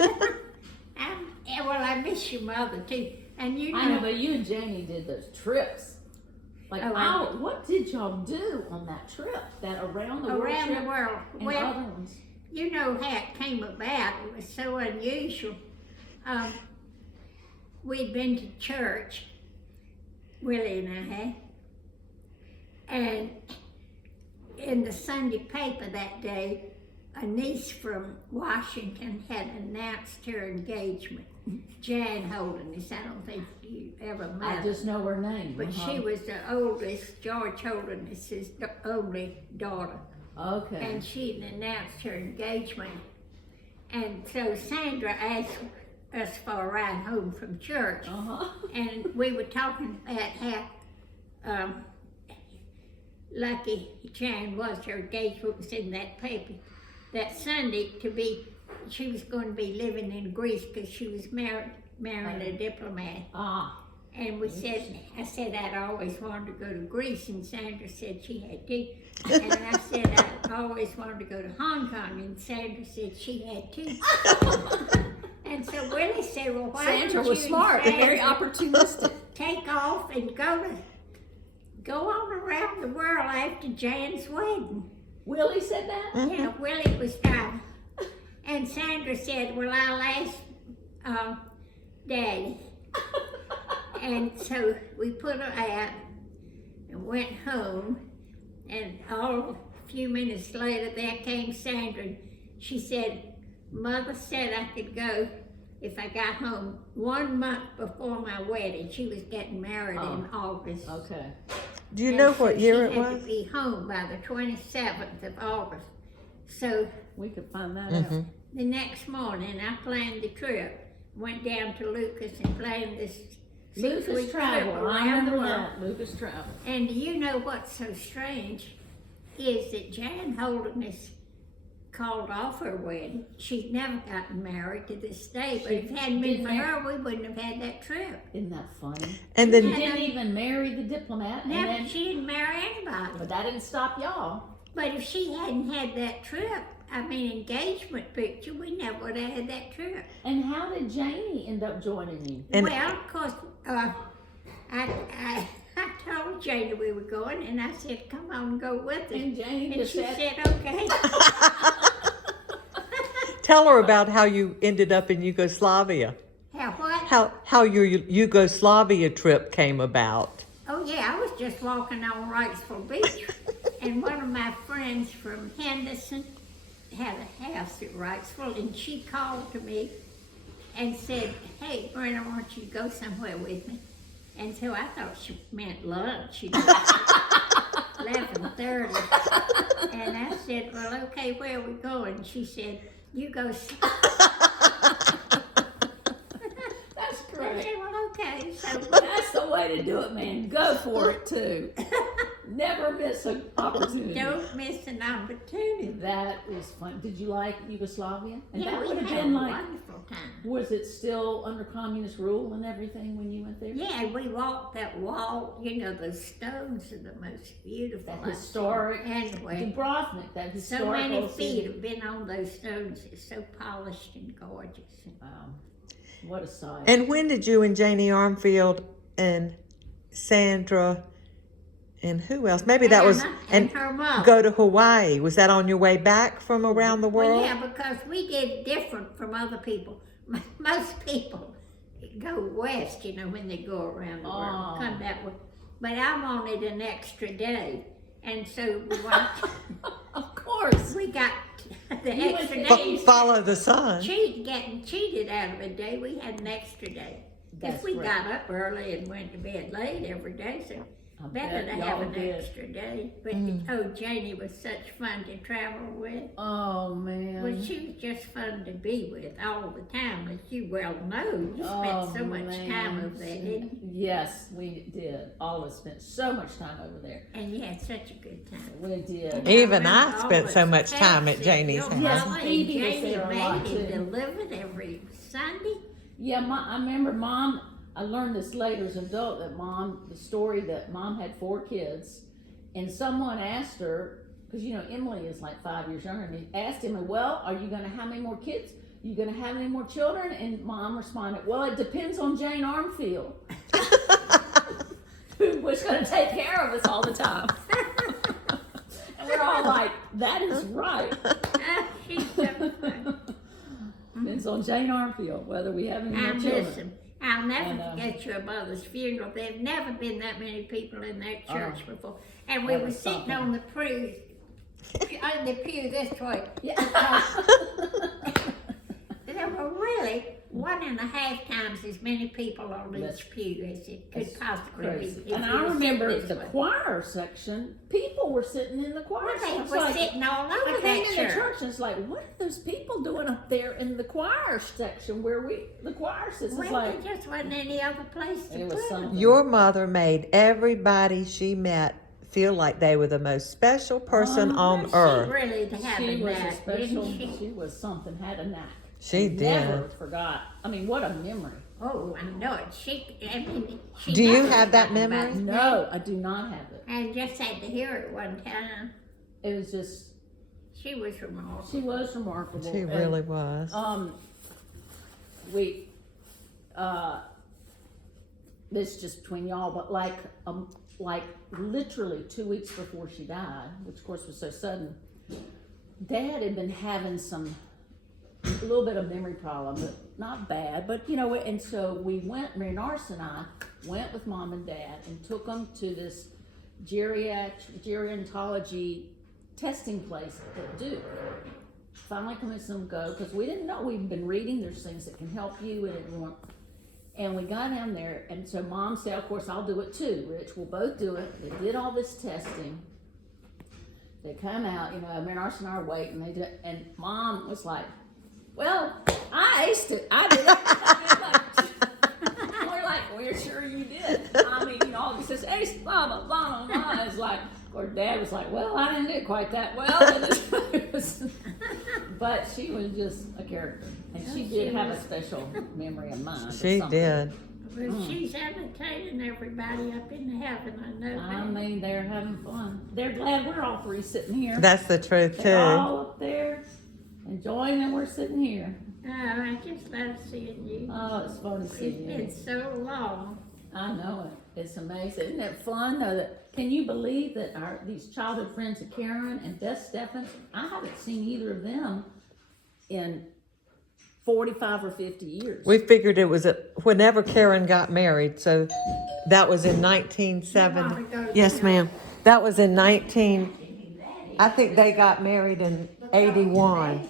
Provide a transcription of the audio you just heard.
Yeah, well, I miss your mother too. And you know, I know, but you and Janie did those trips. Like, what did y'all do on that trip? That around the world around trip the world. and Well, other ones? you know how it came about. It was so unusual. We'd been to church, Willie and I had, and in the Sunday paper that day, a niece from Washington had announced her engagement. Jan Holderness, I don't think you ever met her. I just know her name. But she was the oldest, George Holderness's only daughter. Okay. And she announced her engagement. And so Sandra asked us for a ride home from church. And we were talking about how lucky Jan was. Her engagement was in that paper. That Sunday she was going to be living in Greece because she was marrying a diplomat. And I said I'd always wanted to go to Greece, and Sandra said she had to. And I said I always wanted to go to Hong Kong, and Sandra said she had to. And so Willie said, well, why Sandra don't was you smart and very Sandra opportunistic. take off and go on around the world after Jan's wedding? Willie said that? Yeah, Willie was driving. And Sandra said, well, I'll ask Daddy. And so we put her out and went home. And a few minutes later, there came Sandra. And she said, Mother said I could go if I got home 1 month before my wedding. She was getting married in August. Okay. Do you know what year it She had was? to be home by the 27th of August. So We could find that out. the next morning, I planned the trip. Went down to Lucas and planned this Lucas 6-week trip Travel. I around the remember world. that. Lucas Travel. And you know what's so strange is that Jan Holderness called off her wedding. She's never gotten married to this day, but if it hadn't been for her, we wouldn't have had that trip. Isn't that funny? And She then didn't even marry the diplomat. Never, And then, she didn't marry anybody. but that didn't stop y'all. But if she hadn't had that trip, engagement picture, we never would have had that trip. And how did Janie end up joining you? And- Well, of course, I told Jada we were going, and I said, come on and go with us. And Janie And just she said, said, okay. tell her about how you ended up in Yugoslavia. How what? How your Yugoslavia trip came about. Oh yeah, I was just walking on Wrightsville Beach, and one of my friends from Henderson had a house at Wrightsville, and she called to me and said, hey, Brenda, I want you to go somewhere with me. And so I thought she meant lunch, 11:30. And I said, well, okay, where are we going? And she said, you go. that's I great. said, well, okay. So That's the way to do it, man. Go for it, too. Never miss an opportunity. don't miss an opportunity. That is fun. Did you like Yugoslavia? And Yeah, that we would have had been a like, wonderful time. was it still under communist rule and everything when you went there? Yeah, we walked that wall. You know, those stones are the most beautiful. That I've seen historic, anyway. Dubrovnik, that So many historical feet city. have been on those stones. It's so polished and gorgeous. Wow, what a sight. And when did you and Janie Armfield and Sandra and who else? Maybe that was and her mother. go to Hawaii. Was that on your way back from around the Well, world? yeah, because we did different from other people. Most people go west, you know, when they go around the world, come that way. But I wanted an extra day, and so Of course. we got the You extra went- day. Follow the sun. Getting cheated out of a day, we had an extra day. That's If we great. got up early and went to bed late every day, so I better bet to y'all have an did. extra day. But Mm. oh, Janie was such fun to travel with. Oh, man. Well, she was just fun to be with all the time, as you well know. You Oh, spent so much man. time over there, didn't you? Yes, we did. All of us spent so much time over there. And you had such a good time. We did. Even I remember spent all so the much time at pets that Janie's your house. Yes, mama and Phoebe was Janie there a lot, made and too. delivered every Sunday. Yeah, I remember Mom, I learned this later as an adult, that the story that Mom had 4 kids, and someone asked her, because you know Emily is like 5 years younger, and he asked him, well, are you gonna, how many more kids you gonna have any more children? And Mom responded, well, it depends on Jane Armfield, who was gonna take care of us all the time. And we're all like, that is right. She's so funny. Depends on Jane Armfield, whether we have any more And children. listen, I'll never And, forget your mother's funeral. There've never been that many people in that church before. And we that were was sitting something. on the on the pew this way. Yeah. There were really 1.5 times as many people on That's- each pew as it could That's possibly crazy. be. if And you I were remember sitting the this way. choir section, people were sitting in the choir Well, section. they It's were like, sitting all I over came that in church. the church and it's like, what are those people doing up there in the choir section where the choir sits? It's Well, like, there just wasn't any other place to It was put them. something. Your mother made everybody she met feel like they were the most special person on She earth. really she having was a that, special, didn't she? she was something, had a knack. She Never did. forgot. I mean, what a memory. Oh, I know it. She Do you never have that forgot about memory? it. No, I do not have it. I just had to hear it one time. It was just, She was remarkable. she was remarkable. She And, really was. we, this is just between y'all, but like literally 2 weeks before she died, which of course was so sudden, Dad had been having a little bit of memory problem, but not bad, but you know, and so we went, Mary Narcis and I went with Mom and Dad and took them to this gerontology testing place at Duke. Finally convinced them to go, because we didn't know, we'd been reading, there's things that can help you, and we got down there, and so Mom said, of course, I'll do it too, Rich, we'll both do it. They did all this testing. They come out, you know, Mary Narcis and I are waiting, and Mom was like, well, I aced it. I did it. We're like, we're sure you did. I mean, you know, all this says ace, blah, blah, blah, blah, blah. It's like, or Dad was like, well, I didn't do it quite that well. But she was just a character. And she did have a special memory of mine. or She something. did. Well, she's entertaining everybody up in heaven. I know I that. mean, they're having fun. They're glad we're all three sitting here. That's the truth They're too. all up there enjoying, and we're sitting here. Oh, I just love seeing you. Oh, it's fun to see It's you. been so long. I know it. It's amazing. Isn't it fun though? Can you believe that these childhood friends of Karen and Beth Steffens, I haven't seen either of them in 45 or 50 years. We figured it was whenever Karen got married, so that was in 1970. Yes, ma'am. That was in I think they got married in 81.